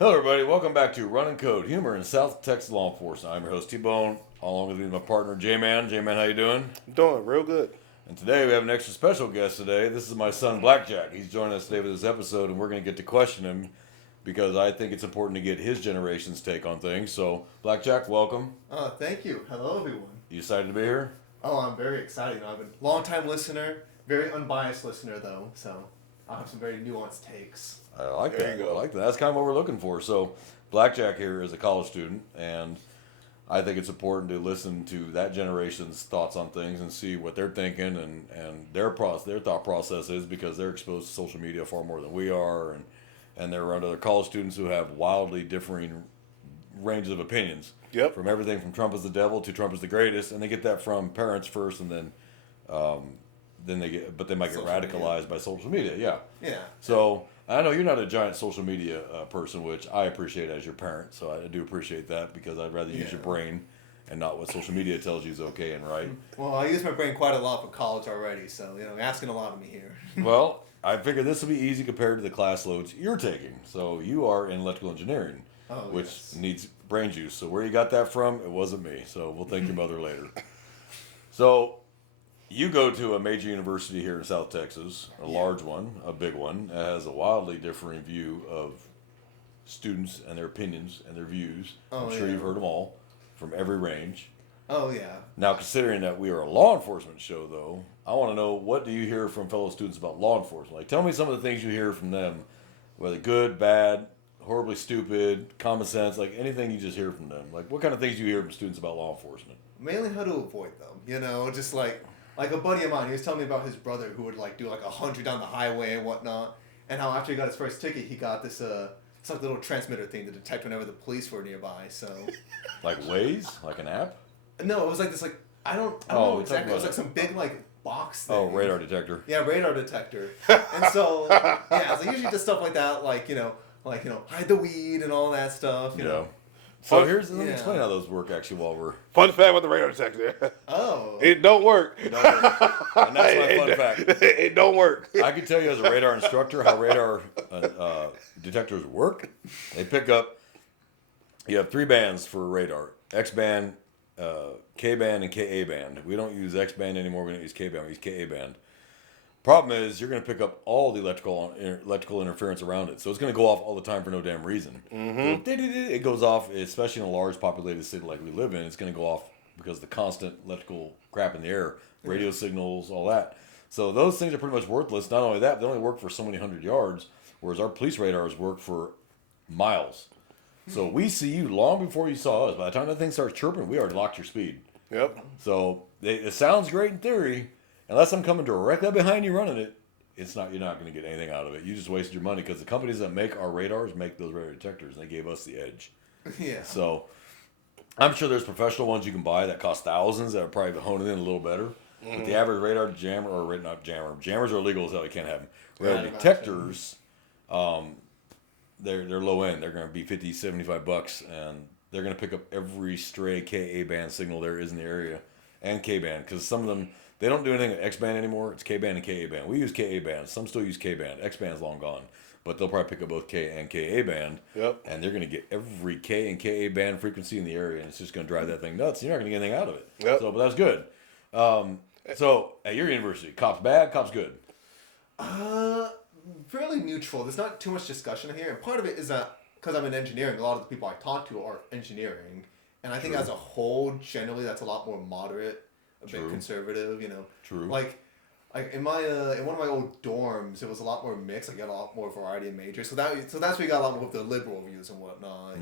Hello, everybody. Welcome back to Run and Code, Humor in South Texas Law Enforcement. I'm your host, T-Bone, along with me, my partner, J-Man. J-Man, how you doing? Doing real good. And today we have an extra special guest today. This is my son, Blackjack. He's joining us today for this episode, and we're going to get to question him because I think it's important to get his generation's take on things. So, Blackjack, welcome. Thank you. Hello, everyone. You excited to be here? Oh, I'm very excited. I've been a long-time listener, very unbiased listener, though, so I'll have some very nuanced takes. I like There that. you go. I like that. That's kind of what we're looking for. So, Blackjack here is a college student, and I think it's important to listen to that generation's thoughts on things and see what they're thinking and their thought process is, because they're exposed to social media far more than we are, and they're around other college students who have wildly differing ranges of opinions. Yep. From everything from Trump is the devil to Trump is the greatest, and they get that from parents first, and then they might get Social radicalized media. by social media. Yeah. Yeah. So I know you're not a giant social media person, which I appreciate as your parent. So I do appreciate that, because I'd rather use Yeah. your brain and not what social media tells you is okay and right. Well, I use my brain quite a lot for college already, so, you're asking a lot of me here. Well, I figured this will be easy compared to the class loads you're taking. So you are in electrical engineering, which yes. needs brain juice. So where you got that from, it wasn't me. So we'll thank your mother later. So you go to a major university here in South Texas, a large one, a big one, that has a wildly differing view of students and their opinions and their views. Oh, I'm sure yeah. you've heard them all from every range. Oh, yeah. Now, considering that we are a law enforcement show, though, I want to know, what do you hear from fellow students about law enforcement? Like, tell me some of the things you hear from them, whether good, bad, horribly stupid, common sense, like anything you just hear from them. Like, what kind of things do you hear from students about law enforcement? Mainly how to avoid them, just like a buddy of mine, he was telling me about his brother who would, do 100 down the highway and whatnot, and how after he got his first ticket, he got this, it's like a little transmitter thing to detect whenever the police were nearby, so... Like Waze? Like an app? No, it was like this, I don't Oh, know exactly. It was about like some big, box thing. Oh, radar detector. Yeah, radar detector. And so, yeah, so usually just stuff like that, hide the weed and all that stuff, you know. So Fun- let me Yeah. explain how those work actually while we're... Fun fact about the radar detector. Oh. It don't work. And that's my fun fact. It don't work. I can tell you as a radar instructor how radar detectors work. They pick up, you have 3 bands for radar: X band, K band, and Ka band. We don't use X band anymore. We don't use K band. We use Ka band. Problem is, you're going to pick up all the electrical interference around it, so it's going to go off all the time for no damn reason. Mm-hmm. So, it goes off, especially in a large populated city like we live in. It's going to go off because of the constant electrical crap in the air, radio signals, all that. So those things are pretty much worthless. Not only that, they only work for so many hundred yards, whereas our police radars work for miles. So we see you long before you saw us. By the time that thing starts chirping, we already locked your speed. Yep. So it sounds great in theory. Unless I'm coming directly behind you running it, you're not going to get anything out of it. You just wasted your money, because the companies that make our radars make those radar detectors, and they gave us the edge. Yeah. So I'm sure there's professional ones you can buy that cost thousands that are probably honing in a little better. But the average radar jammer, not jammer, jammers are illegal as hell. You can't have them. Radar Yeah, detectors, they're low end. They're going to be $50, $75, and they're going to pick up every stray Ka band signal there is in the area, and K band, because some of them, they don't do anything with X band anymore. It's K band and Ka band. We use Ka band. Some still use K band. X band's long gone, but they'll probably pick up both K and Ka band. Yep. And they're going to get every K and Ka band frequency in the area, and it's just going to drive that thing nuts. You're not going to get anything out of it. Yep. So, but that's good. So at your university, cops bad, cops good. Fairly neutral. There's not too much discussion here, and part of it is that because I'm in engineering, a lot of the people I talk to are engineering, and I think as a whole, generally, that's a lot more moderate, a bit conservative. True. Like in my in one of my old dorms, it was a lot more mixed. I got a lot more variety of majors, so that's where you got a lot more of the liberal views and whatnot.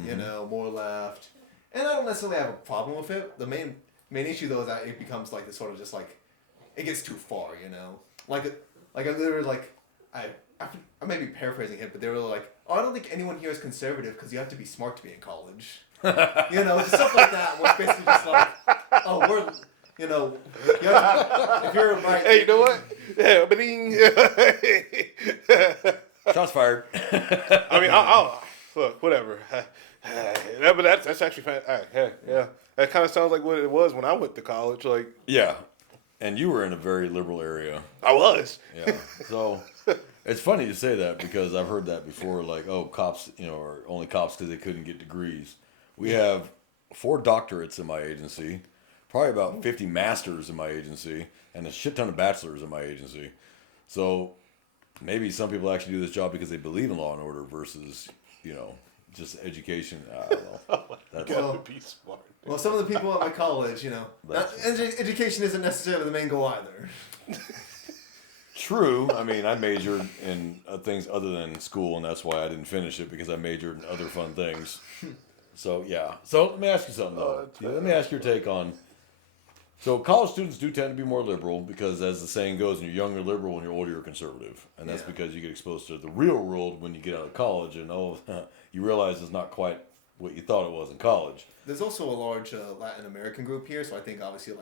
More left, and I don't necessarily have a problem with it. The main issue though is that it becomes this sort of just it gets too far. I literally I may be paraphrasing it, but they were like, "Oh, I don't think anyone here is conservative because you have to be smart to be in college." Just stuff like that. Where it's basically just "Oh, we're." You have to, if you're right. Hey, you know what? Yeah, but Shots fired. I mean, I'll look, whatever. Yeah, but that's actually yeah. That kind of sounds like what it was when I went to college. Yeah. And you were in a very liberal area. I was. Yeah. So it's funny you say that because I've heard that before. Like, oh, cops, are only cops because they couldn't get degrees. We have 4 doctorates in my agency, probably about 50 masters in my agency, and a shit ton of bachelors in my agency. So maybe some people actually do this job because they believe in law and order versus, just education. I don't know. That's, Gotta be smart. Well, some of the people at my college, education isn't necessarily the main goal either. true. I mean, I majored in things other than school, and that's why I didn't finish it because I majored in other fun things. So, yeah. So, let me ask you something, though. Let me ask your take on... So, college students do tend to be more liberal because, as the saying goes, when you're young, you're liberal. When you're older, you're conservative. And that's because you get exposed to the real world when you get out of college. And, you realize it's not quite what you thought it was in college. There's also a large Latin American group here, so I think, obviously,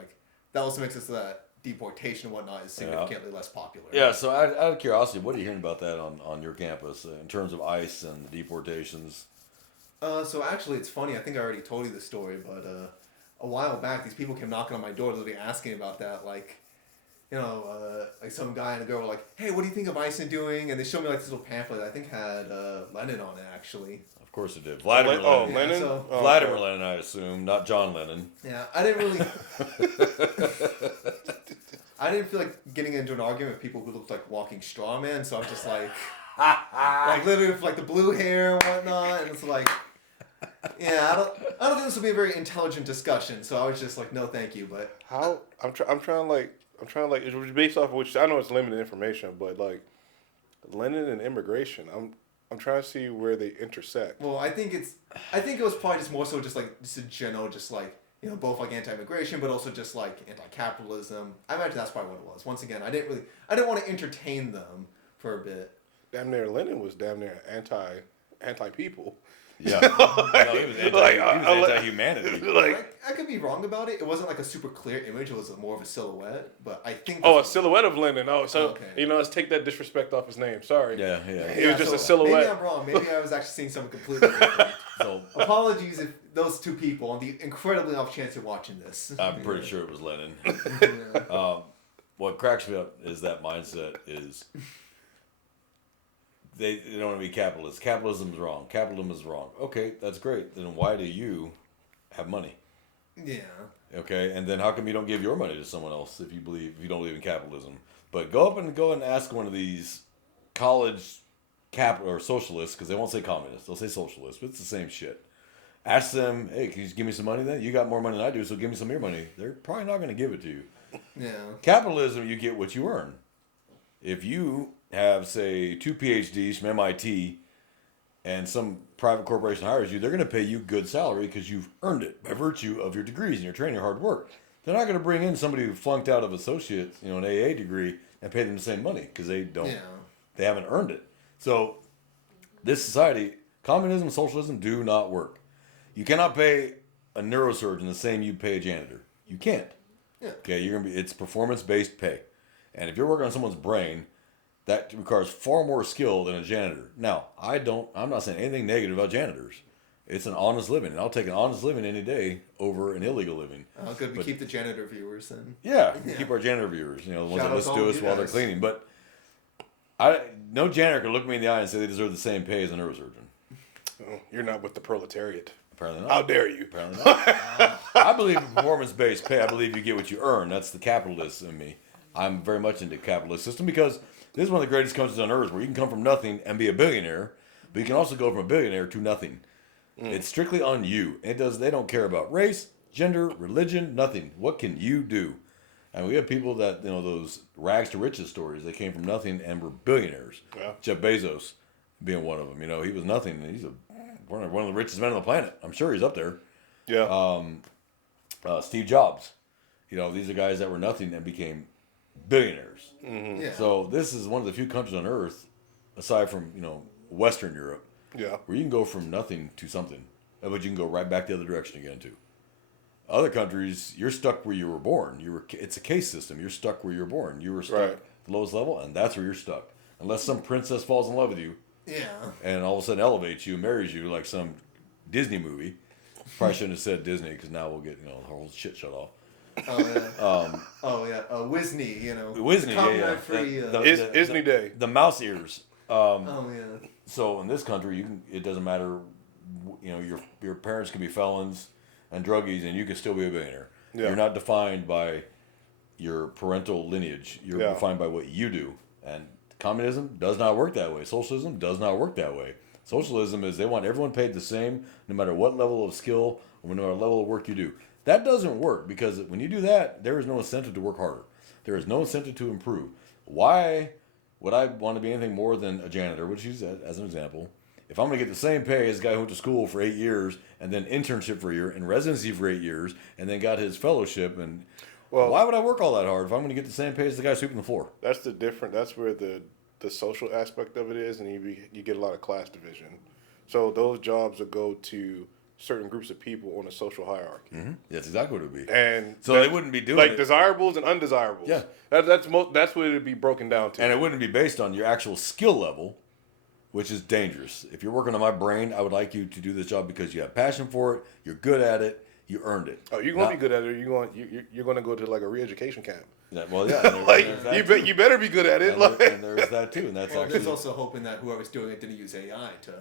that also makes it so that deportation and whatnot is significantly less popular. Yeah, so out of curiosity, what are you hearing about that on your campus in terms of ICE and the deportations? So actually, it's funny. I think I already told you this story, but a while back, these people came knocking on my door, literally asking about that. Like some guy and a girl were like, "Hey, what do you think of ICE doing?" And they showed me this little pamphlet that I think had Lenin on it, actually. Of course it did. Vladimir Lenin. Lenin? So, Vladimir Lenin, I assume, not John Lennon. Yeah, I didn't really. I didn't feel like getting into an argument with people who looked like walking straw men, so I was just literally with the blue hair and whatnot, and it's I don't think this will be a very intelligent discussion, so I was just like, no, thank you. But how I'm trying to it was based off of which I know it's limited information, but Lenin and immigration, I'm trying to see where they intersect. Well, I think it was probably just more so just a general both anti-immigration, but also just anti-capitalism. I imagine that's probably what it was. Once again, I didn't want to entertain them for a bit. Damn near Lenin was damn near anti people. Yeah, no, he was anti-humanity. I could be wrong about it. It wasn't a super clear image. It was more of a silhouette. But I think. Oh, a silhouette of Lenin. Oh, so okay. Let's take that disrespect off his name. Sorry. Yeah. It was just a silhouette. Maybe I'm wrong. Maybe I was actually seeing something completely different. So apologies if those two people, on the incredibly off chance you're watching this. I'm pretty sure it was Lenin. What cracks me up is that mindset is. They don't want to be capitalists. Capitalism is wrong. Capitalism is wrong. Okay, that's great. Then why do you have money? Yeah. Okay, and then how come you don't give your money to someone else if you don't believe in capitalism? But go and ask one of these college or socialists, because they won't say communists. They'll say socialists, but it's the same shit. Ask them, hey, can you give me some money then? You got more money than I do, so give me some of your money. They're probably not going to give it to you. Yeah. Capitalism, you get what you earn. If you have, say, 2 PhDs from MIT and some private corporation hires you, they're going to pay you good salary because you've earned it by virtue of your degrees and your training, your hard work. They're not going to bring in somebody who flunked out of associate, an AA degree, and pay them the same money because they haven't earned it. So this society, communism, socialism do not work. You cannot pay a neurosurgeon the same you pay a janitor. You can't. Yeah. Okay, it's performance-based pay. And if you're working on someone's brain, that requires far more skill than a janitor. Now, I'm not saying anything negative about janitors. It's an honest living, and I'll take an honest living any day over an illegal living. Oh, good. We keep the janitor viewers then. Yeah, keep our janitor viewers, the ones that listen to us while they're cleaning. But no janitor can look me in the eye and say they deserve the same pay as a neurosurgeon. Oh, you're not with the proletariat. Apparently not. How dare you? Apparently not. I believe in performance-based pay. I believe you get what you earn. That's the capitalist in me. I'm very much into the capitalist system because this is one of the greatest countries on earth where you can come from nothing and be a billionaire, but you can also go from a billionaire to nothing. It's strictly on you. They don't care about race, gender, religion, nothing. What can you do? And we have people that, those rags to riches stories. They came from nothing and were billionaires. Yeah. Jeff Bezos being one of them. He was nothing. And he's one of the richest men on the planet. I'm sure he's up there. Yeah. Steve Jobs. These are guys that were nothing and became billionaires. Mm-hmm. Yeah. So this is one of the few countries on earth, aside from, Western Europe, where you can go from nothing to something, but you can go right back the other direction again too. Other countries, you're stuck where you were born. It's a case system. You're stuck where you were born. You were stuck at the lowest level, and that's where you're stuck. Unless some princess falls in love with you, and all of a sudden elevates you and marries you like some Disney movie. Probably shouldn't have said Disney because now we'll get the whole shit shut off. Wisney, you know. Wisney, Free, Isney Day. The mouse ears. yeah. So in this country, it doesn't matter. You know, your parents can be felons and druggies, and you can still be a billionaire. Yeah. You're not defined by your parental lineage. You're defined by what you do. And communism does not work that way. Socialism does not work that way. Socialism is they want everyone paid the same, no matter what level of skill or no matter what level of work you do. That doesn't work because when you do that, there is no incentive to work harder. There is no incentive to improve. Why would I want to be anything more than a janitor, which you said as an example? If I'm going to get the same pay as a guy who went to school for 8 years and then internship for a year and residency for 8 years and then got his fellowship, and why would I work all that hard if I'm going to get the same pay as the guy sweeping the floor? That's where the social aspect of it is, and you get a lot of class division. So those jobs will go to certain groups of people on a social hierarchy. Mm-hmm. That's exactly what it would be. And so they wouldn't be doing like desirables and undesirables. Yeah, that's what it would be broken down to. And it wouldn't be based on your actual skill level, which is dangerous. If you're working on my brain, I would like you to do this job because you have passion for it, you're good at it, you earned it. Oh, you're going to be good at it. You're going to go to like a re-education camp. Yeah, well, yeah. You better be good at it. And there's that too, and that's actually. There's also hoping that whoever's doing it didn't use AI to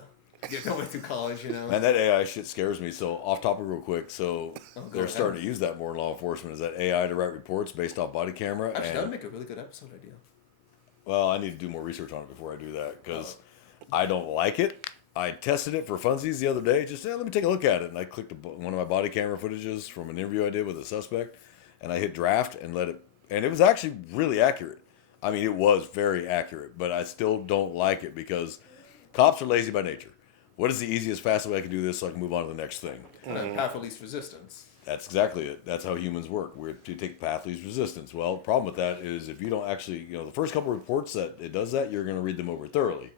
get going through college, you know. And that AI shit scares me. So off topic real quick. So they're starting to use that more in law enforcement. Is that AI to write reports based off body camera? Actually, that would make a really good episode idea. Well, I need to do more research on it before I do that because I don't like it. I tested it for funsies the other day. Just let me take a look at it, and I clicked one of my body camera footages from an interview I did with a suspect, and I hit draft and let it, and it was actually really accurate. I mean, it was very accurate, but I still don't like it because cops are lazy by nature. What is the easiest, fastest way I can do this so I can move on to the next thing? Path of least resistance. That's exactly it. That's how humans work. We're to take path of least resistance. Well, the problem with that is if you don't actually, the first couple of reports that it does that, you're going to read them over thoroughly.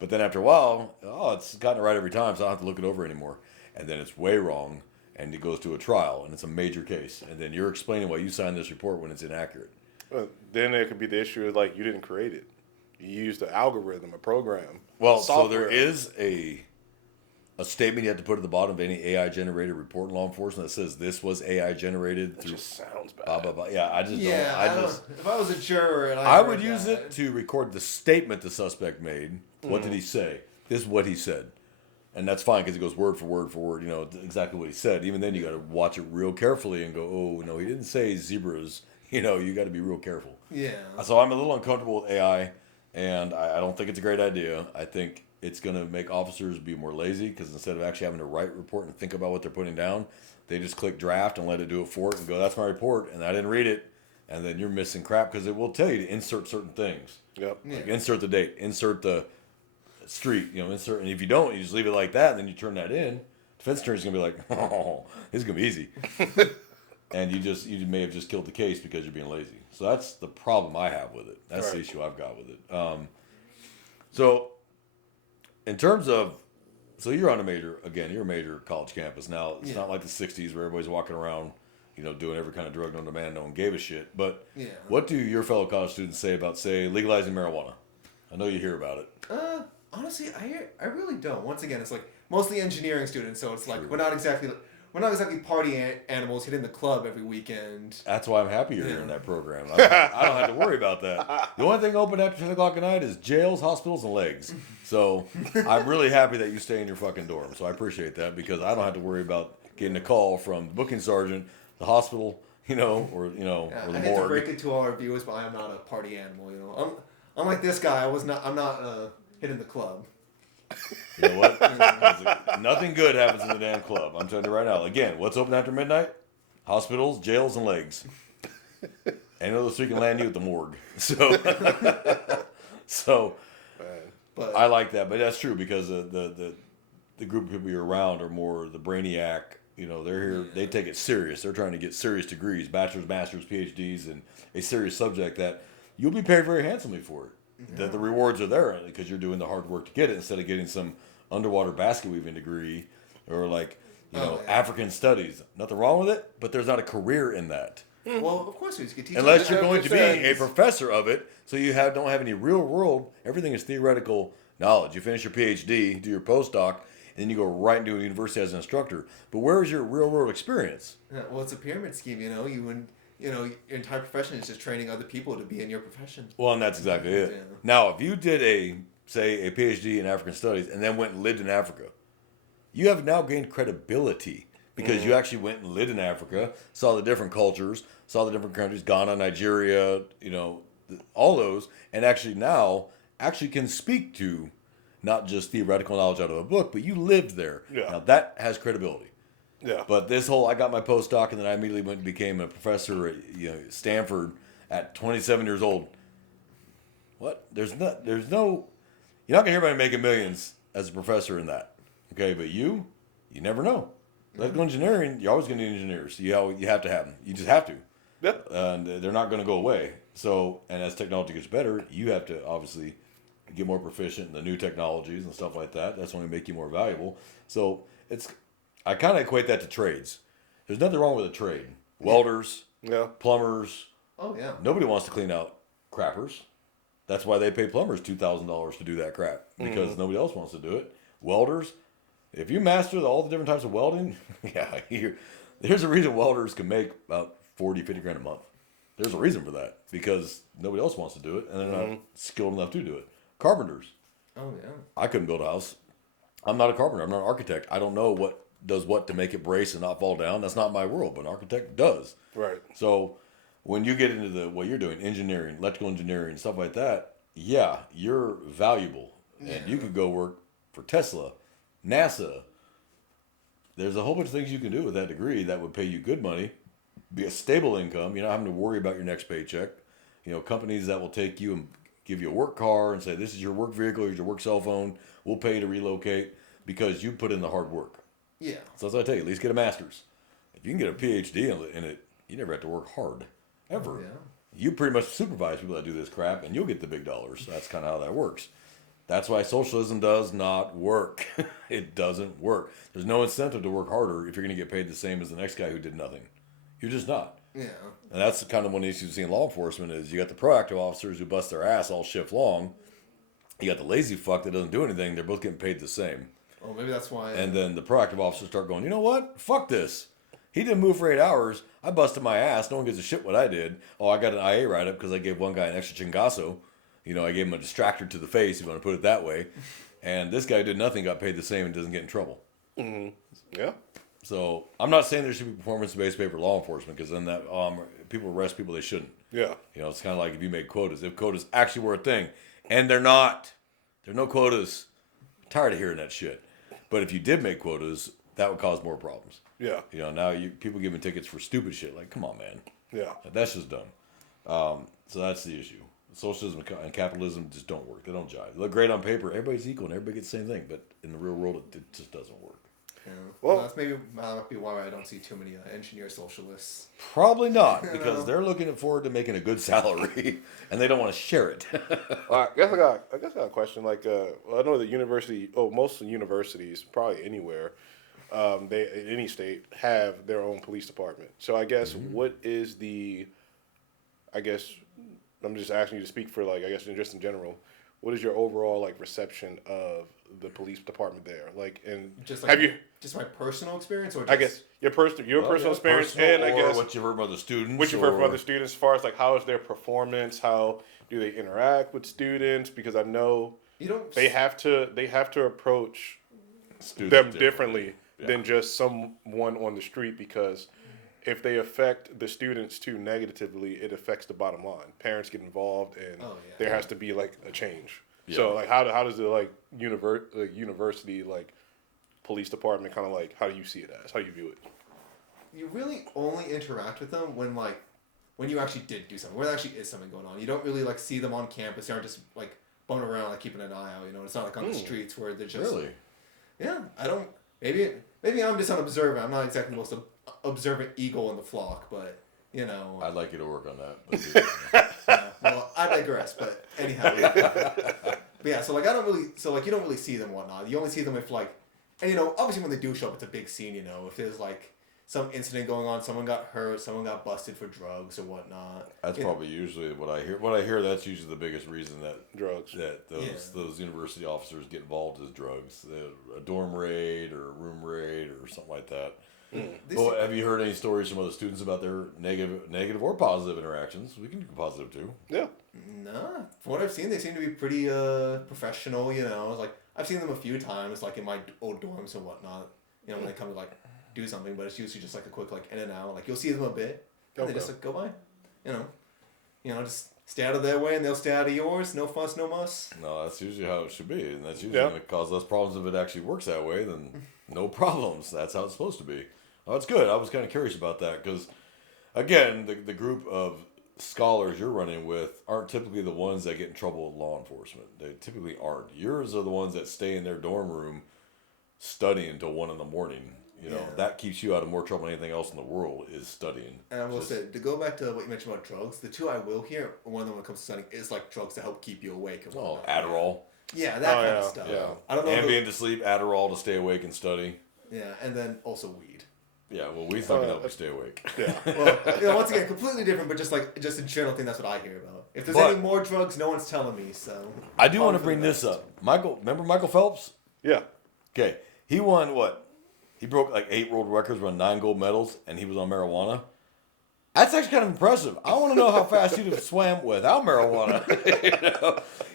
But then after a while, it's gotten it right every time, so I don't have to look it over anymore. And then it's way wrong, and it goes to a trial, and it's a major case. And then you're explaining why you signed this report when it's inaccurate. Then there could be the issue of like you didn't create it. You used an algorithm, a program. Well, so there is a statement you have to put at the bottom of any AI generated report in law enforcement that says this was AI generated through. It just sounds bad. Blah, blah, blah. Yeah, I just don't. If I was a juror and I would use it to record the statement the suspect made. What did he say? This is what he said. And that's fine because it goes word for word for word, exactly what he said. Even then, you got to watch it real carefully and go, oh, no, he didn't say zebras. You got to be real careful. Yeah. So I'm a little uncomfortable with AI, and I don't think it's a great idea. I think it's going to make officers be more lazy because instead of actually having to write a report and think about what they're putting down, they just click draft and let it do it for it and go, that's my report, and I didn't read it. And then you're missing crap because it will tell you to insert certain things. Yep. Like insert the date, insert the street, insert, and if you don't, you just leave it like that, and then you turn that in. Defense attorney's gonna be like, "Oh, this is gonna be easy," and you may have just killed the case because you're being lazy. So that's the problem I have with it. That's the issue I've got with it. So, in terms of, you're on you're a major college campus now. It's not like the '60s where everybody's walking around, doing every kind of drug known to man. No one gave a shit. But what do your fellow college students say about, say, legalizing marijuana? I know you hear about it. Honestly, I really don't. Once again, it's like mostly engineering students, so it's like we're not exactly party animals hitting the club every weekend. That's why I'm happy you're in that program. I don't have to worry about that. The only thing open after 10 o'clock at night is jails, hospitals, and legs. So I'm really happy that you stay in your fucking dorm. So I appreciate that because I don't have to worry about getting a call from the booking sergeant, the hospital, or or the morgue. I hate to break it to all our viewers, but I am not a party animal. I'm like this guy. I'm not hitting the club. You know what? Nothing good happens in the damn club. I'm telling you right now. Again, what's open after midnight? Hospitals, jails, and legs. Any of those three can land you at the morgue. But I like that. But that's true because the group of people you're around are more the brainiac. They're here. They take it serious. They're trying to get serious degrees, bachelor's, master's, PhDs, and a serious subject that you'll be paid very handsomely for it. That the rewards are there because you're doing the hard work to get it instead of getting some underwater basket weaving degree or African studies. Nothing wrong with it, but there's not a career in that. Well, of course, we could teach unless you're going to be a professor of it, so you don't have any real world. Everything is theoretical knowledge. You finish your PhD, do your postdoc, and then you go right into a university as an instructor. But where is your real world experience? Yeah, well, it's a pyramid scheme, you know. Your entire profession is just training other people to be in your profession. Well, and that's exactly it. Yeah. Now, if you did a PhD in African studies and then went and lived in Africa, you have now gained credibility because you actually went and lived in Africa, saw the different cultures, saw the different countries, Ghana, Nigeria, all those, and actually now can speak to not just theoretical knowledge out of a book, but you lived there. Yeah. Now that has credibility. Yeah. But this whole, I got my postdoc and then I immediately went and became a professor at Stanford at 27 years old. What? There's no, you're not going to hear anybody making millions as a professor in that. Okay, but you never know. Electrical engineering, you're always going to need engineers. You have to have them. You just have to. Yep. And they're not going to go away. So, and as technology gets better, you have to obviously get more proficient in the new technologies and stuff like that. That's going to make you more valuable. So I kind of equate that to trades. There's nothing wrong with a trade. Welders, Yeah. plumbers. Oh yeah. Nobody wants to clean out crappers. That's why they pay plumbers $2,000 to do that crap because nobody else wants to do it. Welders, if you master all the different types of welding, there's a reason welders can make about 40, 50 grand a month. There's a reason for that because nobody else wants to do it and they're not skilled enough to do it. Carpenters. Oh yeah. I couldn't build a house. I'm not a carpenter. I'm not an architect. I don't know what does what to make it brace and not fall down. That's not my world, but an architect does. Right. So when you get into what you're doing, engineering, electrical engineering, stuff like that, yeah, you're valuable. And you could go work for Tesla, NASA. There's a whole bunch of things you can do with that degree that would pay you good money, be a stable income. You're not having to worry about your next paycheck. Companies that will take you and give you a work car and say, this is your work vehicle, here's your work cell phone, we'll pay you to relocate because you put in the hard work. Yeah. So that's what I tell you, at least get a master's. If you can get a PhD in it, you never have to work hard, ever. Yeah. You pretty much supervise people that do this crap and you'll get the big dollars. That's kind of how that works. That's why socialism does not work. It doesn't work. There's no incentive to work harder if you're going to get paid the same as the next guy who did nothing. You're just not. Yeah. And that's the kind of one of the issues you see in law enforcement is you got the proactive officers who bust their ass all shift long. You got the lazy fuck that doesn't do anything. They're both getting paid the same. Oh, maybe that's why. And then the proactive officers start going, you know what? Fuck this. He didn't move for 8 hours. I busted my ass. No one gives a shit what I did. Oh, I got an IA write-up because I gave one guy an extra chingazo. I gave him a distractor to the face, if you want to put it that way. And this guy did nothing, got paid the same, and doesn't get in trouble. Mm-hmm. Yeah. So I'm not saying there should be performance-based pay for law enforcement because then that people arrest people they shouldn't. Yeah. It's kind of like if you made quotas. If quotas actually were a thing, and they're not. There are no quotas. I'm tired of hearing that shit. But if you did make quotas, that would cause more problems. Yeah. Now people giving tickets for stupid shit. Like, come on, man. Yeah. That's just dumb. So that's the issue. Socialism and capitalism just don't work. They don't jive. They look great on paper. Everybody's equal and everybody gets the same thing. But in the real world, it just doesn't work. Yeah. Well, that's maybe might be why I don't see too many engineer socialists. Probably not, because they're looking forward to making a good salary, and they don't want to share it. I guess I got a question. Like, I know that most universities, probably anywhere, they in any state have their own police department. So I guess what is I'm just asking you to speak for just in general. What is your overall reception of the police department there? Just my personal experience, or just, I guess your personal experience, personal, and I guess what you've heard from other students. what you've heard from other students, as far as how is their performance, how do they interact with students? Because I know they have to approach them differently than just someone on the street, because if they affect the students too negatively, it affects the bottom line. Parents get involved, and there has to be a change. Yeah. So how does the university police department kind of how do you see it as? How do you view it? You really only interact with them when you actually did do something, when there actually is something going on. You don't really see them on campus. They aren't just bumming around keeping an eye out. It's not on the streets where they're just really. Yeah, I don't. Maybe I'm just unobservant. I'm not exactly the most observant eagle in the flock, but I'd like you to work on that. well, I digress. But anyhow, but yeah. So I don't really. So you don't really see them and whatnot. You only see them if and obviously when they do show up, it's a big scene. If there's some incident going on, someone got hurt, someone got busted for drugs or whatnot. That's probably usually what I hear. What I hear, that's usually the biggest reason that those university officers get involved is drugs. A dorm raid or a room raid or something like that. Well, have you heard any stories from other students about their negative or positive interactions? We can do positive too. Yeah. Nah, from what I've seen, they seem to be pretty professional. Like I've seen them a few times, like in my old dorms and whatnot. When they come to like do something, but it's usually just like a quick like in and out. Like you'll see them a bit, and they just like go by. Just stay out of their way, and they'll stay out of yours. No fuss, no muss. No, that's usually how it should be, and that's usually going to cause less problems if it actually works that way. Then no problems. That's how it's supposed to be. Oh, it's good. I was kind of curious about that because, again, the group of scholars you're running with aren't typically the ones that get in trouble with law enforcement. They typically aren't. Yours are the ones that stay in their dorm room studying until 1 a.m. That keeps you out of more trouble than anything else in the world is studying. And I will say, to go back to what you mentioned about drugs, the two I will hear, one of them when it comes to studying, is like drugs to help keep you awake. Adderall. Yeah, that kind of stuff. Yeah. I don't know. Ambien to sleep, Adderall to stay awake and study. Yeah, and then also weed. Yeah, well, we fucking help you stay awake. Yeah. Well, once again, completely different, but just a general thing. That's what I hear about. If there's any more drugs, no one's telling me. So I do want to bring this up. Remember Michael Phelps? Yeah. Okay, he won what? He broke like 8 world records, won 9 gold medals, and he was on marijuana. That's actually kind of impressive. I want to know how fast he'd have swam without marijuana.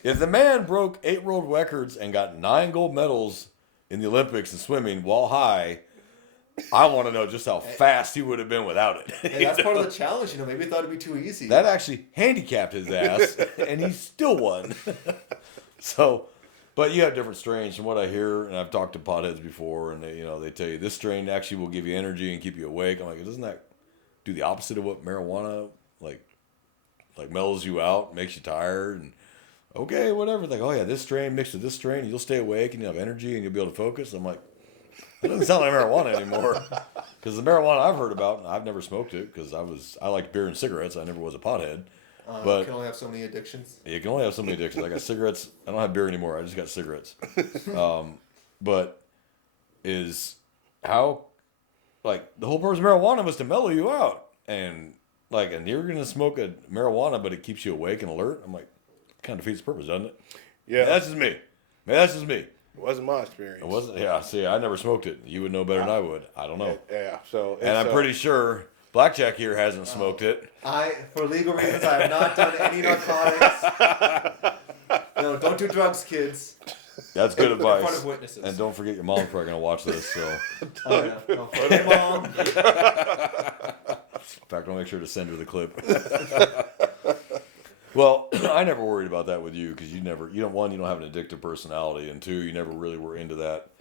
If the man broke 8 world records and got 9 gold medals in the Olympics in swimming while high, I want to know just how fast he would have been without it. And that's part of the challenge, Maybe he thought it'd be too easy. That actually handicapped his ass, and he still won. But you have different strains from what I hear, and I've talked to potheads before, and they tell you this strain actually will give you energy and keep you awake. I'm like, doesn't that do the opposite of what marijuana like mellows you out, makes you tired, and okay, whatever. Like, oh yeah, this strain mixed with this strain, you'll stay awake and you'll have energy and you'll be able to focus. I'm like, it doesn't sound like marijuana anymore. Because the marijuana I've heard about, and I've never smoked it because I liked beer and cigarettes. I never was a pothead. But you can only have so many addictions. You can only have so many addictions. I got cigarettes. I don't have beer anymore. I just got cigarettes. But is how, the whole purpose of marijuana was to mellow you out. And you're going to smoke a marijuana, but it keeps you awake and alert. I'm like, it kind of defeats the purpose, doesn't it? Yeah. That's just me. That's just me. It wasn't my experience. It wasn't. Yeah. See, I never smoked it. You would know better than I would. I don't know. Yeah. So. And I'm pretty sure Blackjack here hasn't smoked it. For legal reasons, I have not done any narcotics. Don't do drugs, kids. That's good advice. In front of witnesses. And don't forget your mom's probably going to watch this, so. Hey, Mom. In fact, I'll make sure to send her the clip. Well, I never worried about that with you because you don't have an addictive personality, and 2, you never really were into that.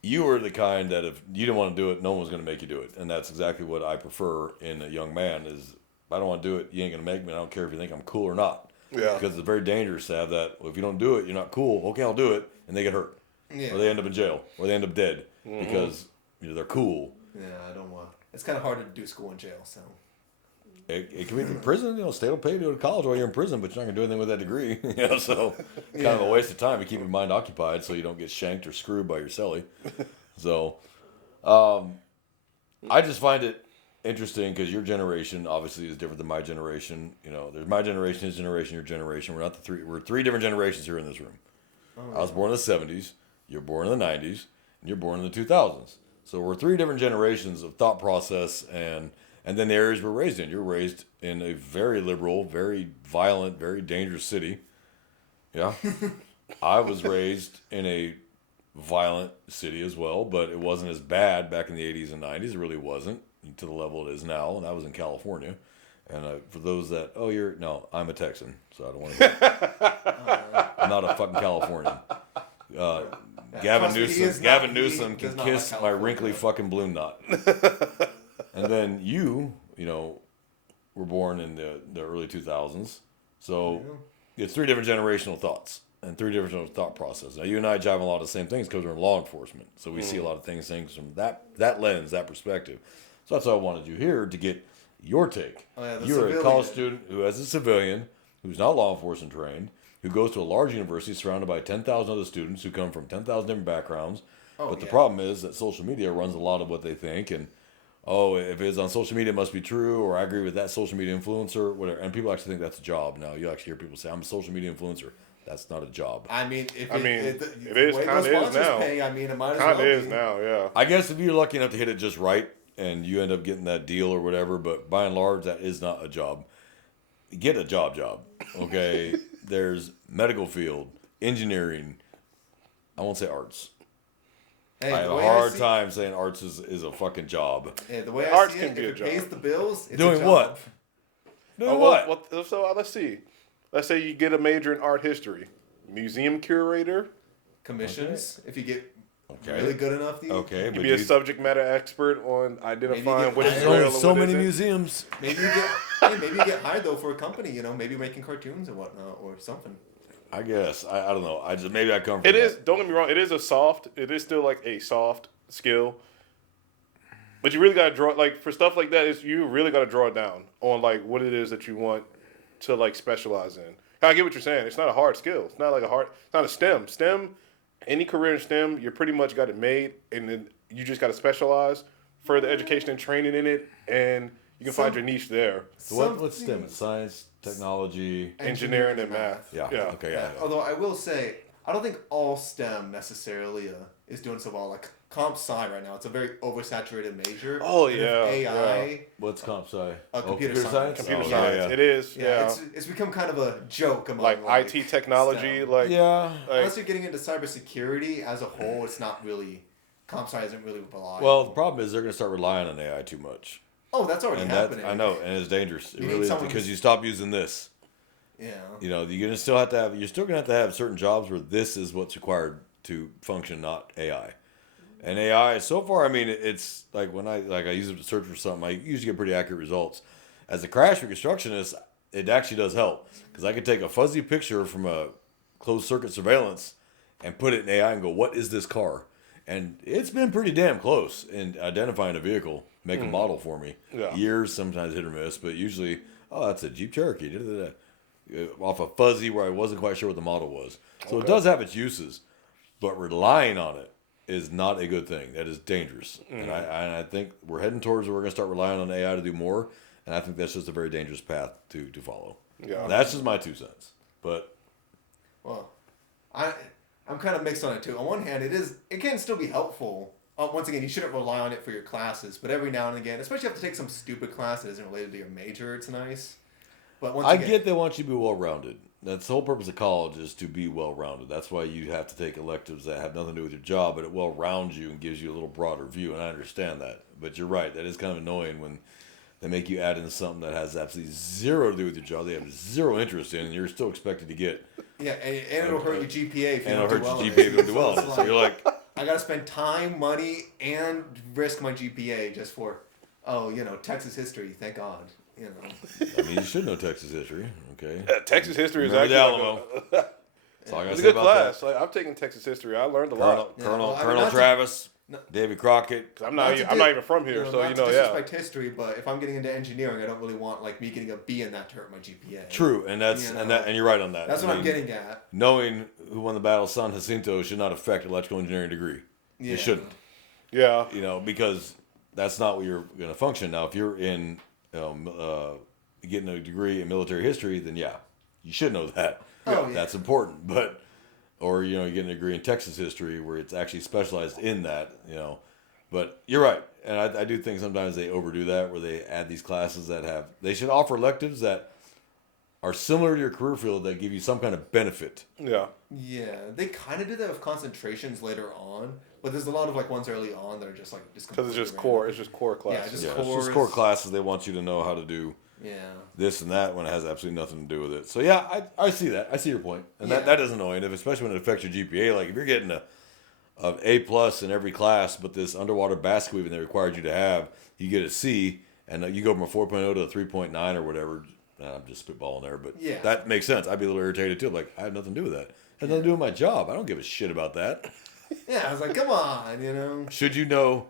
You were the kind that if you didn't want to do it, no one was going to make you do it. And that's exactly what I prefer in a young man is if I don't want to do it, you ain't going to make me. I don't care if you think I'm cool or not. Yeah. Because it's very dangerous to have that. Well, if you don't do it, you're not cool. Okay, I'll do it. And they get hurt. Yeah. Or they end up in jail. Or they end up dead. Mm-hmm. Because they're cool. Yeah, I don't want. It's kind of hard to do school in jail, so. It can be in prison, state will pay you to go to college while you're in prison, but you're not going to do anything with that degree. So kind of a waste of time to keep your mind occupied so you don't get shanked or screwed by your celly. So I just find it interesting because your generation obviously is different than my generation. There's my generation, his generation, your generation. We're 3 different generations here in this room. Oh, I was born in the 70s, you're born in the 90s, and you're born in the 2000s. So we're 3 different generations of thought process and then the areas we're raised in. You're raised in a very liberal, very violent, very dangerous city. Yeah. I was raised in a violent city as well, but it wasn't as bad back in the 80s and 90s. It really wasn't to the level it is now, and I was in California. And for those that, I'm a Texan, so I don't want to. I'm not a fucking Californian. Gavin Newsom can kiss my wrinkly fucking balloon knot. And then you were born in the early 2000s. So it's 3 different generational thoughts and 3 different thought processes. Now, you and I jive on a lot of the same things because we're in law enforcement. So we see a lot of things from that lens, that perspective. So that's why I wanted you here to get your take. You're a college student who has a civilian, who's not law enforcement trained, who goes to a large university surrounded by 10,000 other students who come from 10,000 different backgrounds. The problem is that social media runs a lot of what they think, and oh, if it's on social media, it must be true, or I agree with that social media influencer, whatever. And people actually think that's a job. Now, you actually hear people say, I'm a social media influencer. That's not a job. I mean, it is kind of is now. Pay, I mean, it might as well be. Kind of is now, yeah. I guess if you're lucky enough to hit it just right and you end up getting that deal or whatever, but by and large, that is not a job. Get a job, okay? There's medical field, engineering. I won't say arts. Hey, I have a hard time saying arts is a fucking job. Yeah, the way arts I see can it, be if a job. It pays the bills, it's doing a job. What? Doing what? So let's see. Let's say you get a major in art history, museum curator, commissions. Okay. If you get really good enough, okay, you be a subject matter expert on identifying what is real. There's only so many museums. Maybe you get hired though for a company. You know, maybe making cartoons and whatnot or something. I guess I don't know. Maybe I come from. It is. Don't get me wrong. It is still like a soft skill. But you really got to draw, like, for stuff like that, you really got to draw it down on, like, what it is that you want to, like, specialize in. I get what you're saying. It's not a hard skill. It's not like it's not a STEM. STEM, any career in STEM, you pretty much got it made, and then you just got to specialize, further education and training in it, and you can find your niche there. So what's STEM? Science, technology, engineering, and math. Yeah. Okay. Yeah. Although I will say, I don't think all STEM necessarily is doing so well. Like comp sci right now, it's a very oversaturated major. Oh and yeah. AI. Yeah. What's comp sci? Computer science. Computer science. Yeah. It is. Yeah. It's become kind of a joke among like IT technology. STEM. Like unless you're getting into cybersecurity as a whole, it's not really. Comp sci isn't really reliable. Well, the problem is they're going to start relying on AI too much. Oh, that's already happening. I know, and it's dangerous. It really is because you stop using this. Yeah. You know, you're still going to have to have certain jobs where this is what's required to function, not AI. And AI, so far, I mean, it's like when I use it to search for something, I usually get pretty accurate results. As a crash reconstructionist, it actually does help because I could take a fuzzy picture from a closed circuit surveillance and put it in AI and go, what is this car? And it's been pretty damn close in identifying a vehicle, make a model for me. Yeah. Years, sometimes hit or miss, but usually, that's a Jeep Cherokee. Off a fuzzy where I wasn't quite sure what the model was. So It does have its uses, but relying on it is not a good thing. That is dangerous. And I think we're heading towards where we're going to start relying on AI to do more, and I think that's just a very dangerous path to follow. Yeah. That's just my 2 cents. But well, I'm kind of mixed on it too. On one hand, it can still be helpful. Once again, you shouldn't rely on it for your classes, but every now and again, especially if you have to take some stupid class that isn't related to your major, it's nice. But I get they want you to be well-rounded. That's the whole purpose of college is to be well-rounded. That's why you have to take electives that have nothing to do with your job, but it well-rounds you and gives you a little broader view, and I understand that. But you're right, that is kind of annoying when they make you add in something that has absolutely zero to do with your job, they have zero interest in, and you're still expected to get. Yeah, and it'll hurt your GPA if you don't do well. And it'll hurt your GPA if you don't do well. So, so you're like... I got to spend time, money, and risk my GPA just for, Texas history, thank God. I mean, you should know Texas history, okay? Texas history is actually Alamo. It's a good class. Like, I've taken Texas history. I learned a lot. Colonel Travis, David Crockett. I'm not even from here, so not to disrespect history, but if I'm getting into engineering, I don't really want me getting a B in that to hurt my GPA. True, and and you're right on that. That's what I'm getting at. Knowing who won the battle of San Jacinto should not affect electrical engineering degree. Yeah. It shouldn't. Yeah. Because that's not what you're going to function. Now, if you're in getting a degree in military history, then you should know that. Oh, yeah. That's important. Or you're getting a degree in Texas history where it's actually specialized in that, But you're right. And I do think sometimes they overdo that where they add these classes they should offer electives that are similar to your career field that give you some kind of benefit. Yeah. Yeah. They kind of do that with concentrations later on, but there's a lot of ones early on that are just because it's just core. It's just core classes. It's just core classes. They want you to know how to do this and that when it has absolutely nothing to do with it. So I see that. I see your point, and that is annoying. Especially when it affects your GPA. Like if you're getting a A+ in every class, but this underwater basket weaving they required you to have, you get a C, and you go from a 4.0 to a 3.9 or whatever. I'm just spitballing there, but that makes sense. I'd be a little irritated too. Like I have nothing to do with that. It has nothing to do with my job. I don't give a shit about that. Yeah, I was like, come on, Should you know,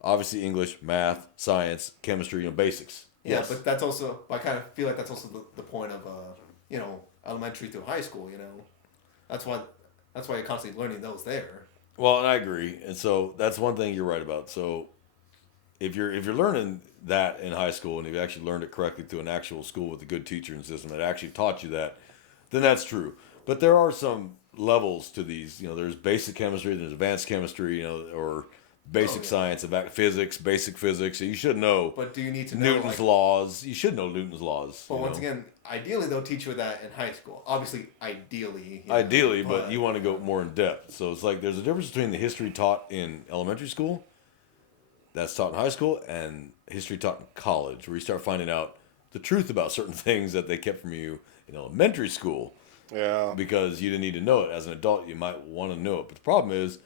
obviously English, math, science, chemistry, basics. Yeah, yes. but that's also, I kind of feel like that's also the point of, elementary through high school, That's why you're constantly learning those there. Well, and I agree. And so that's one thing you're right about. So if you're learning that in high school and you've actually learned it correctly through an actual school with a good teacher and system that actually taught you that, then that's true. But there are some levels to these. There's basic chemistry, there's advanced chemistry, or basic science, physics, basic physics. So you should know. But do you need to know Newton's laws? You should know Newton's laws. But once again, ideally they'll teach you that in high school. Obviously, ideally. But you want to go more in depth. So it's like there's a difference between the history taught in elementary school, that's taught in high school, and history taught in college, where you start finding out the truth about certain things that they kept from you in elementary school. Yeah. Because you didn't need to know it. As an adult, you might want to know it. But the problem is,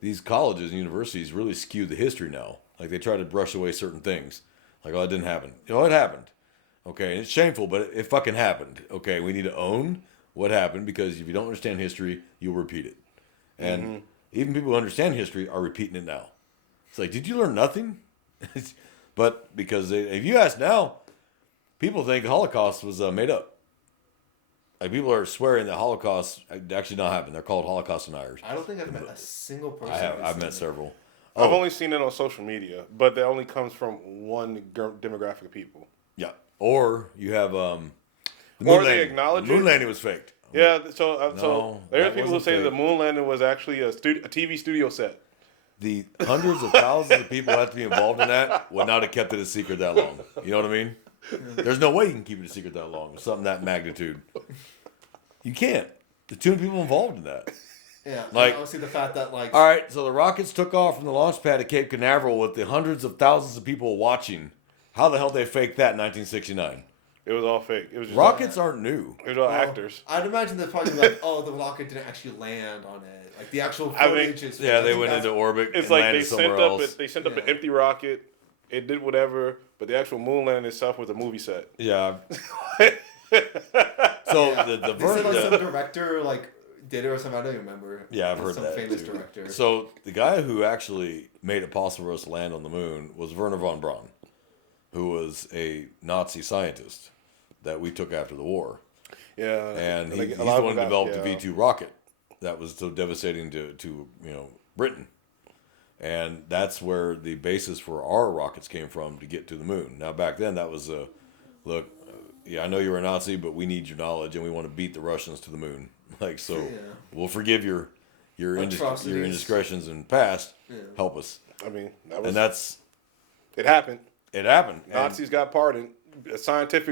these colleges and universities really skew the history now. Like, they try to brush away certain things. Like, oh, it didn't happen. It happened. Okay, and it's shameful, but it fucking happened. Okay, we need to own what happened, because if you don't understand history, you'll repeat it. And even people who understand history are repeating it now. It's like, did you learn nothing? But because if you ask now, people think the Holocaust was made up. Like, people are swearing that Holocaust actually not happened. They're called Holocaust deniers. I don't think I've met a single person. I've met several. I've only seen it on social media, but that only comes from one demographic of people. Yeah. Or you have the or they acknowledge the moon landing was faked. Yeah. So there are people who say the moon landing was actually a TV studio set. The hundreds of thousands of people who have to be involved in that would not have kept it a secret that long. You know what I mean? There's no way you can keep it a secret that long. Something that magnitude. You can't. There's too many people involved in that. Yeah, like, obviously the fact that, like... All right, so the rockets took off from the launch pad at Cape Canaveral with the hundreds of thousands of people watching. How the hell did they fake that in 1969? It was all fake. It was just rockets aren't new. It was all actors. I'd imagine they're probably like, oh, the rocket didn't actually land on it. Like, the actual footage is... Yeah, they went into orbit it's and like landed somewhere else. They sent up an empty rocket. It did whatever, but the actual moon landing itself was a movie set. Yeah. So the version... Like, some director, like... did it or something, I don't even remember. Yeah, I've heard some that. Some famous director. So the guy who actually made it possible for us to land on the moon was Werner von Braun, who was a Nazi scientist that we took after the war. Yeah, and he's the one who developed the V-2 rocket that was so devastating to Britain, and that's where the basis for our rockets came from to get to the moon. Now back then that was look, I know you're a Nazi, but we need your knowledge and we want to beat the Russians to the moon. Like, so we'll forgive your indiscretions in past. Yeah. Help us. I mean, it happened. It happened. Nazis got pardoned.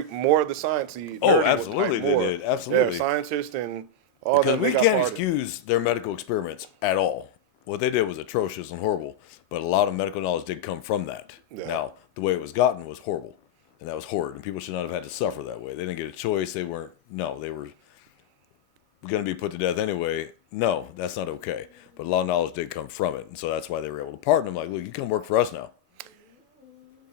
More of the sciencey. Oh, absolutely, they did. Absolutely, yeah, scientists and all because we can't excuse their medical experiments at all. What they did was atrocious and horrible, but a lot of medical knowledge did come from that. Yeah. Now, the way it was gotten was horrible, and that was horrid, and people should not have had to suffer that way. They didn't get a choice. They were going to be put to death anyway. No, that's not okay. But a lot of knowledge did come from it, and so that's why they were able to pardon them. Like, look, you come work for us now.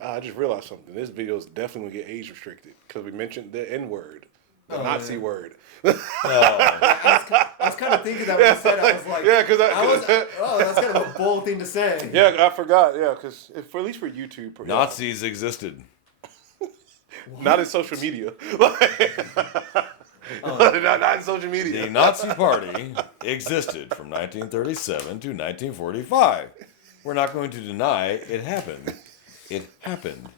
I just realized something. This video is definitely going to get age restricted because we mentioned the N-word, the Nazi word. I was kind of thinking that when you said it, I was like, yeah, because that's kind of a bold thing to say. Yeah, I forgot. Yeah, because at least for YouTube, Nazis existed. Not in social media. Not in social media. The Nazi Party existed from 1937 to 1945. We're not going to deny it happened. It happened.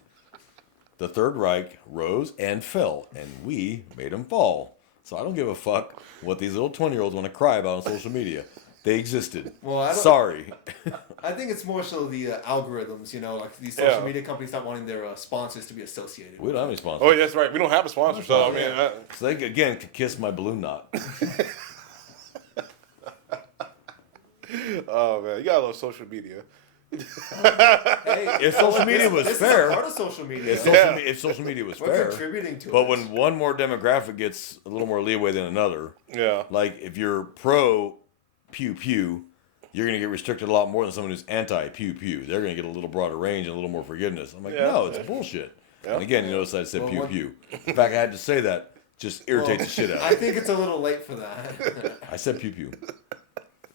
The Third Reich rose and fell, and we made them fall. So I don't give a fuck what these little 20-year-olds want to cry about on social media. They existed. Well, sorry. I think it's more so the algorithms, like these social media companies not wanting their sponsors to be associated. We don't have any sponsors. Oh, that's right. We don't have a sponsor, so I mean... So they, again, could kiss my balloon knot. Oh, man. You gotta love social media. Hey, if social media was fair... This is part of social media. If social media was We're fair... contributing to it. But when one more demographic gets a little more leeway than another... Yeah. Like, if you're pro... pew pew, you're going to get restricted a lot more than someone who's anti pew pew. They're going to get a little broader range and a little more forgiveness. I'm like, no, it's bullshit. Yeah. And again, you notice I said pew pew. In fact, I had to say that. Just irritates the shit out of me. I think it's a little late for that. I said pew pew.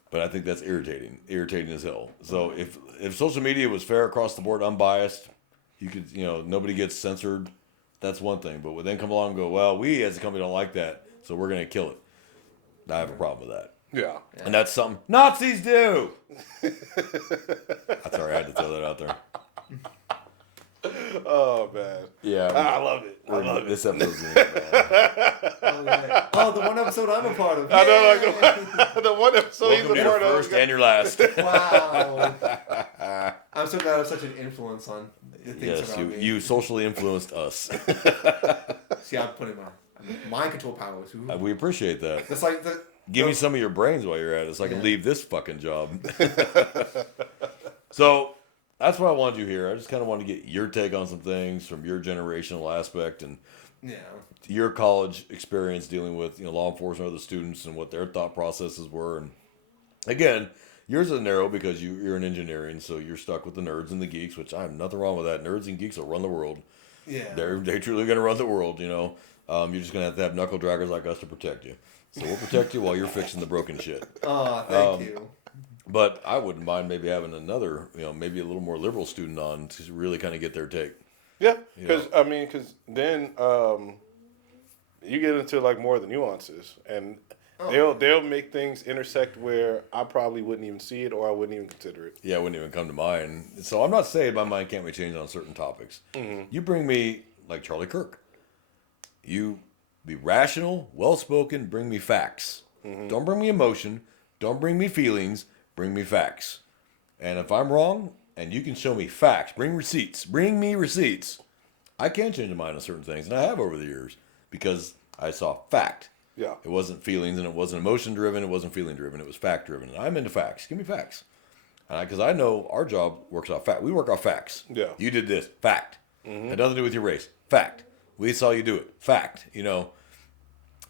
But I think that's irritating. Irritating as hell. So if social media was fair across the board, unbiased, you could, nobody gets censored. That's one thing. But when they come along and go, well, we as a company don't like that, so we're going to kill it. I have a problem with that. Yeah. And that's something Nazis do. That's all right. I had to throw that out there. Yeah. I love it. I love it. This episode's Oh, the one episode I'm a part of. I know, like the one episode Welcome he's to a your part first of. and your last. Wow. I'm so glad I have such an influence on the things around me. You socially influenced us. See, I'm putting my mind control powers. We appreciate that. It's like Give me some of your brains while you're at it so I can leave this fucking job. So that's why I wanted you here. I just kind of wanted to get your take on some things from your generational aspect and your college experience dealing with law enforcement, other students, and what their thought processes were. And again, yours is narrow because you're in engineering, so you're stuck with the nerds and the geeks, which I have nothing wrong with that. Nerds and geeks will run the world. Yeah, they're truly going to run the world. You're just going to have knuckle draggers like us to protect you. So we'll protect you while you're fixing the broken shit. Oh, thank you. But I wouldn't mind maybe having another, maybe a little more liberal student on to really kind of get their take. Yeah, because then you get into like more of the nuances, and they'll make things intersect where I probably wouldn't even see it or I wouldn't even consider it. Yeah, it wouldn't even come to mind. So I'm not saying my mind can't be changed on certain topics. Mm-hmm. You bring me like Charlie Kirk. You be rational, well-spoken, bring me facts. Mm-hmm. Don't bring me emotion. Don't bring me feelings. Bring me facts. And if I'm wrong, and you can show me facts, bring receipts. Bring me receipts. I can change my mind on certain things, and I have over the years, because I saw fact. Yeah. It wasn't feelings, and it wasn't emotion-driven, it wasn't feeling-driven, it was fact-driven. And I'm into facts. Give me facts. Because I know our job works off fact. We work off facts. Yeah. You did this. Fact. Mm-hmm. Had nothing to do with your race. Fact. We saw you do it. Fact.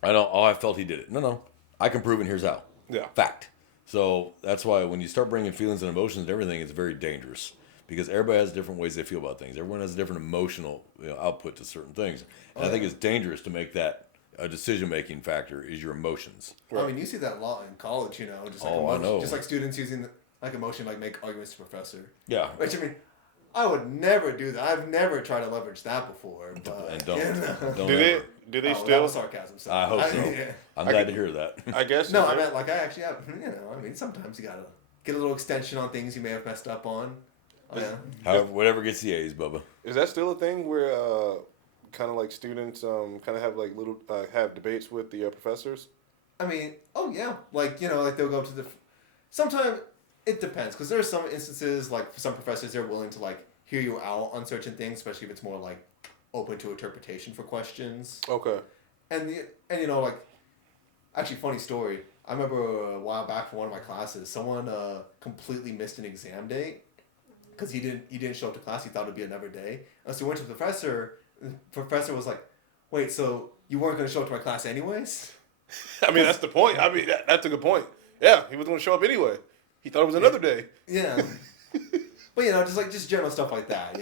I felt he did it. No. I can prove it, and here's how. Yeah. Fact. So that's why when you start bringing feelings and emotions and everything, it's very dangerous. Because everybody has different ways they feel about things. Everyone has a different emotional output to certain things. And I think it's dangerous to make that a decision-making factor is your emotions. Right. I mean, you see that a lot in college, just like emotion, I know. Just like students using like emotion, like make arguments to professor. Yeah. Which, I mean, I would never do that. I've never tried to leverage that before. But, and don't. Do they still? That was sarcasm. So. I hope so. Yeah. I'm glad to hear that. I guess. No, I meant like I actually have. I mean, sometimes you gotta get a little extension on things you may have messed up on. Whatever gets the A's, Bubba. Is that still a thing where kind of like students kind of have like little have debates with the professors? I mean, oh yeah, like like they'll go to the. Sometimes it depends because there are some instances like for some professors they're willing to like hear you out on certain things, especially if it's more like open to interpretation for questions. Okay. And like, actually, funny story. I remember a while back for one of my classes, someone completely missed an exam date because he didn't show up to class. He thought it'd be another day, and so he went to the professor. The professor was like, "Wait, so you weren't going to show up to my class anyways?" I mean, that's the point. I mean, that's a good point. Yeah, he was going to show up anyway. He thought it was another day. Yeah. But just general stuff like that,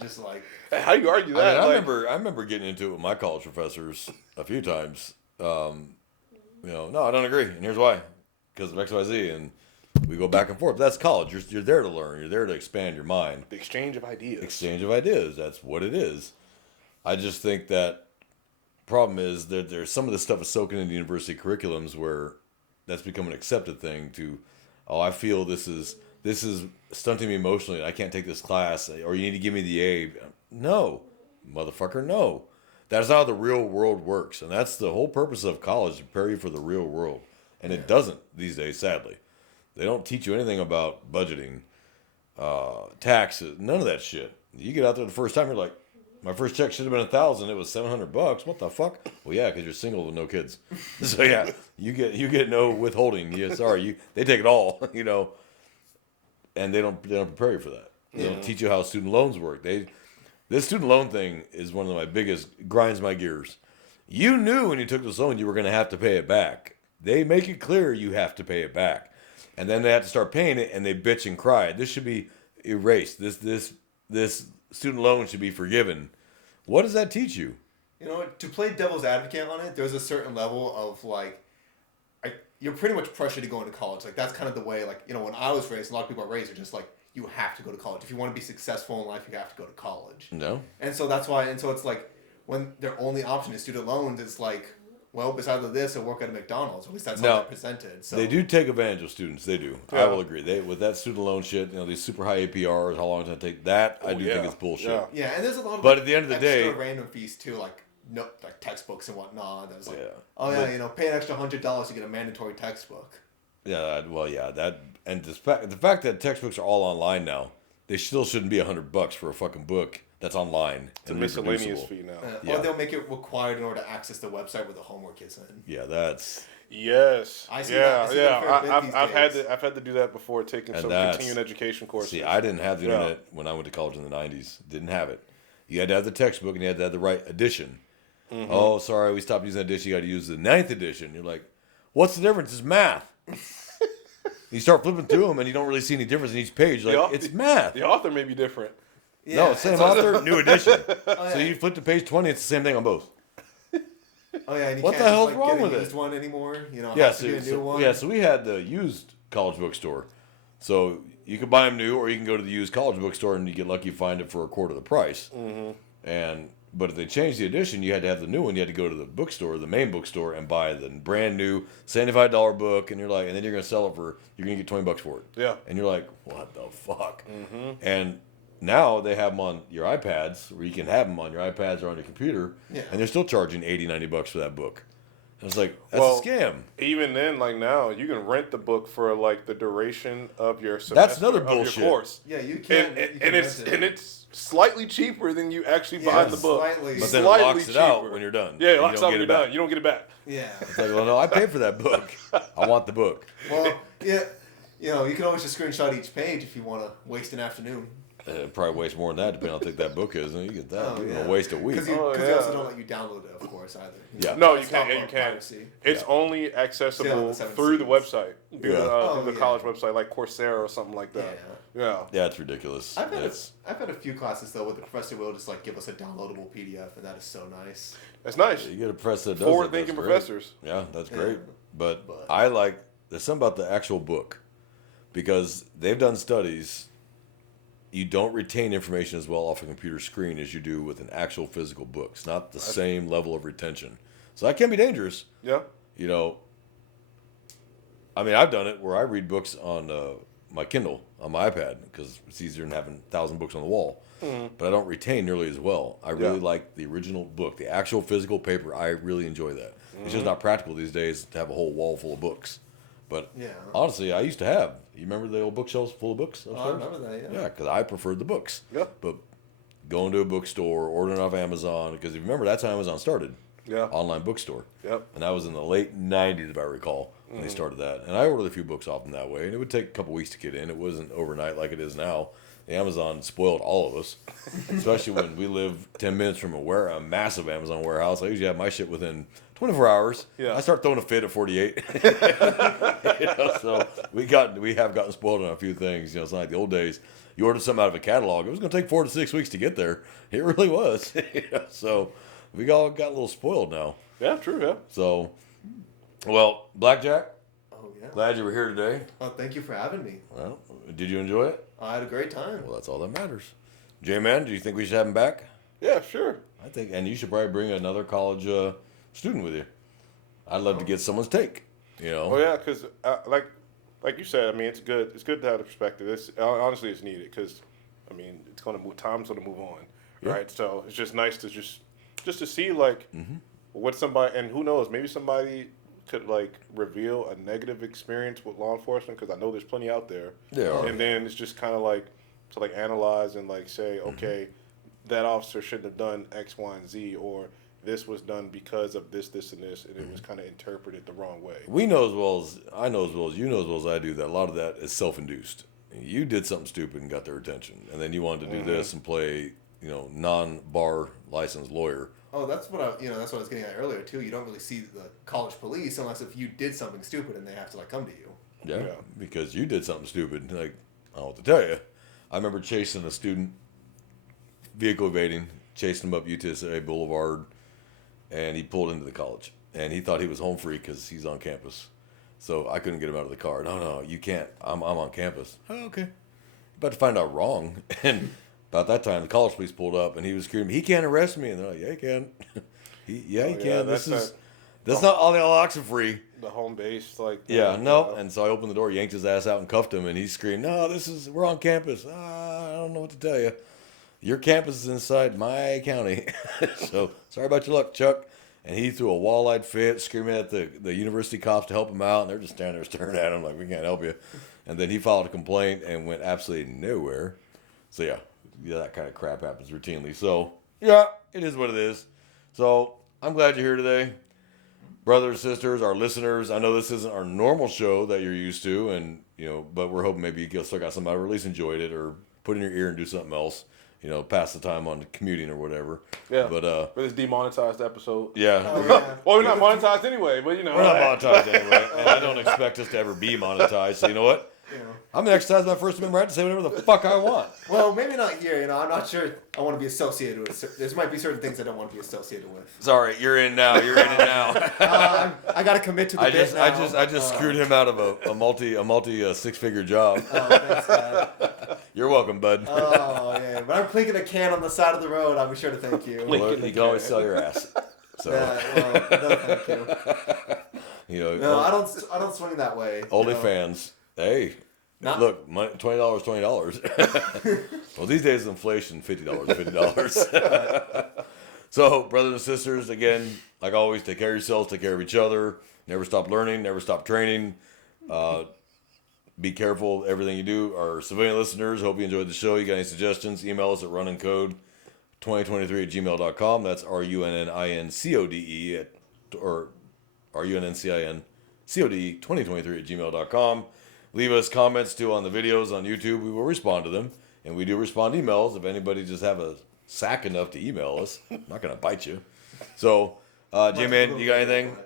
just like. How do you argue that? I remember getting into it with my college professors a few times. No, I don't agree, and here's why: because of X, Y, Z, and we go back and forth. That's college. You're there to learn. You're there to expand your mind. The exchange of ideas. Exchange of ideas. That's what it is. I just think that problem is that there's some of this stuff is soaking into university curriculums where that's become an accepted thing to, I feel this is stunting me emotionally. I can't take this class, or you need to give me the A. No, motherfucker, no. That's how the real world works, and that's the whole purpose of college, to prepare you for the real world. And it doesn't these days, sadly. They don't teach you anything about budgeting, taxes, none of that shit. You get out there the first time, you're like, my first check should have been $1,000. It was $700. What the fuck? Well, yeah, because you're single with no kids. So yeah, you get no withholding. Yeah, sorry, they take it all. And they don't prepare you for that. They don't teach you how student loans work. This student loan thing is one of my biggest grinds my gears. You knew when you took this loan you were going to have to pay it back. They make it clear you have to pay it back, and then they have to start paying it, and they bitch and cry. This should be erased. This student loan should be forgiven. What does that teach you? To play devil's advocate on it, there's a certain level of like, you're pretty much pressured to go into college. Like that's kind of the way. Like when I was raised, a lot of people are raised are just like, you have to go to college. If you want to be successful in life, you have to go to college. No. And so that's why. And so it's like when their only option is student loans, it's like, well, it's either this or work at a McDonald's. At least that's how they're presented. So they do take advantage of students. They do. Yeah. I will agree. With that student loan shit, these super high APRs, how long does that take? That I do think it's bullshit. Yeah, and there's a lot of but at the end of the day, random fees too, like textbooks and whatnot. That's like, pay an extra $100 to get a mandatory textbook. Yeah, and the fact that textbooks are all online now, they still shouldn't be $100 for a fucking book that's online. It's a miscellaneous fee now. Or they'll make it required in order to access the website where the homework is in. Yeah, that's. Yes. I see that. I've had to do that before, taking some continuing education courses. See, I didn't have the internet when I went to college in the 90s. Didn't have it. You had to have the textbook and you had to have the right edition. Mm-hmm. Oh, sorry, we stopped using edition. You got to use the 9th edition. You're like, what's the difference? It's math. You start flipping through them and you don't really see any difference in each page. Like, it's math. The author may be different. Yeah, no, same author, new edition. So you flip to page 20, it's the same thing on both. Oh yeah, and you what can't the hell's just, wrong with get a it? used one anymore. Have to be a new one. Yeah, so we had the used college bookstore. So you could buy them new, or you can go to the used college bookstore and you get lucky, find it for a quarter of the price. Mm-hmm. But if they changed the edition, you had to have the new one. You had to go to the bookstore, the main bookstore, and buy the brand new $75 book. And you're like, and then you're gonna sell it you're gonna get $20 for it. Yeah. And you're like, what the fuck? Mm-hmm. And now they have them on your iPads, where you can have them on your iPads or on your computer, and they're still charging $80, $90 for that book. And it's like, that's a scam. Even then, like now, you can rent the book for like the duration of your semester. That's another bullshit. Your course. Yeah, you can. And it's slightly cheaper than you actually buying the book. Slightly. But then it locks it out when you're done. Yeah, it locks out when you're done. You don't get it back. Yeah. It's like, well, no, I paid for that book. I want the book. Well, yeah, you can always just screenshot each page if you want to waste an afternoon. Probably waste more than that, depending on how thick that book is. And you get that. You're going to waste a week. Because they also don't let you download it, of course, either. Yeah. No, you can't. Yeah, you can't. It's only accessible through the website, through the college website, like Coursera or something like that. Yeah, it's ridiculous. I've had a few classes, though, where the professor will just give us a downloadable PDF, and that is so nice. That's nice. You get a professor that does forward-thinking professors. Yeah, that's great. But there's something about the actual book, because they've done studies. You don't retain information as well off a computer screen as you do with an actual physical book. It's not the same level of retention. So that can be dangerous. Yeah. I mean, I've done it where I read books on my Kindle, on my iPad, because it's easier than having 1,000 books on the wall. Mm-hmm. But I don't retain nearly as well. I really like the original book, the actual physical paper. I really enjoy that. Mm-hmm. It's just not practical these days to have a whole wall full of books. But honestly, I used to have. You remember the old bookshelves full of books upstairs? I remember that, Yeah, because I preferred the books. Yeah. But going to a bookstore, ordering off Amazon, because if you remember, that's how Amazon started. Yeah. Online bookstore. Yep. And that was in the late 90s, if I recall, when they started that. And I ordered a few books off them that way, and it would take a couple weeks to get in. It wasn't overnight like it is now. Amazon spoiled all of us, especially when we live 10 minutes from a massive Amazon warehouse. I usually have my shit within 24 hours. Yeah. I start throwing a fit at 48. So we have gotten spoiled on a few things. It's not like the old days. You ordered something out of a catalog. It was going to take 4 to 6 weeks to get there. It really was. So we all got a little spoiled now. Yeah, true. Yeah. So, well, Blackjack. Oh yeah. Glad you were here today. Oh, thank you for having me. Well, did you enjoy it? I had a great time. Well, that's all that matters. J-Man, do you think we should have him back? Yeah, sure. I think, and you should probably bring another college student with you. I'd love to get someone's take. Oh yeah, because like you said, I mean, it's good. It's good to have the perspective. Honestly, it's needed because, I mean, it's gonna move. Time's gonna move on, right? So it's just nice to just to see what somebody, and who knows, maybe somebody could reveal a negative experience with law enforcement, because I know there's plenty out there. Yeah. And then it's just kind of to analyze and say, okay, that officer shouldn't have done X, Y, and Z, or this was done because of this, and this, and it was kind of interpreted the wrong way. We know as well as I know as well as you know as well as I do that a lot of that is self-induced. You did something stupid and got their attention, and then you wanted to do this and play, non-bar licensed lawyer. Oh, that's what I was getting at earlier too. You don't really see the college police unless if you did something stupid and they have to come to you. Yeah, because you did something stupid. I don't know what to tell you. I remember chasing a student, vehicle evading, chasing him up UTSA Boulevard, and he pulled into the college. And he thought he was home free because he's on campus. So I couldn't get him out of the car. No, you can't. I'm on campus. Oh, okay. About to find out wrong. And about that time, the college police pulled up, and he was screaming, "He can't arrest me!" And they're like, "Yeah, he can. he can. That's not all the Oxenfree. The home base, like Yeah, no. And so I opened the door, yanked his ass out, and cuffed him, and he screamed, "No, we're on campus. I don't know what to tell you. Your campus is inside my county." So sorry about your luck, Chuck. And he threw a wall-eyed fit, screaming at the university cops to help him out, and they're just standing there staring at him like, "We can't help you." And then he filed a complaint and went absolutely nowhere. So yeah, that kind of crap happens routinely. So yeah, it is what it is. So I'm glad you're here today. Brothers, sisters, our listeners, I know this isn't our normal show that you're used to, and but we're hoping maybe you still got somebody who at least enjoyed it, or put in your ear and do something else, pass the time on commuting or whatever. Yeah. But for this demonetized episode. Yeah. Well, we're not monetized anyway, but we're not monetized anyway, and I don't expect us to ever be monetized. So you know what? I'm gonna exercise my First Amendment right to say whatever the fuck I want. Well, maybe not here. I'm not sure I want to be associated with. There might be certain things I don't want to be associated with. Sorry, you're in now. You're in it now. I got to commit to the bit now. I just screwed him out of a multi six-figure job. Oh, thanks, Dad. You're welcome, bud. Oh yeah, but I'm clinking a can on the side of the road. I'll be sure to thank you. Well, you can always sell your ass. So. No, thank you. No, I don't swing that way. OnlyFans. Hey. Look, $20, $20. Well, these days inflation, $50, $50. So, brothers and sisters, again, like always, take care of yourselves, take care of each other. Never stop learning, never stop training. Be careful everything you do. Our civilian listeners, hope you enjoyed the show. You got any suggestions? Email us at runandcode2023@gmail.com. That's RUNNINCODE or RUNNCINCODE2023@gmail.com. Leave us comments too on the videos on YouTube. We will respond to them, and we do respond to emails. If anybody just have a sack enough to email us, I'm not gonna bite you. So, J-Man, you got anything?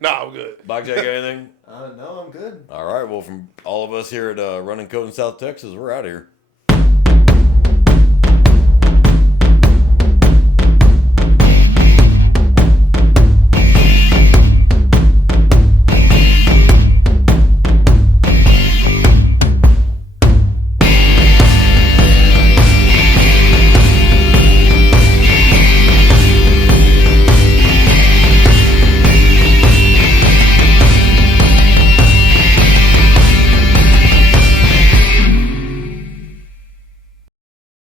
No, I'm good. Blackjack, got anything? No, I'm good. All right. Well, from all of us here at Running Code in South Texas, we're out of here.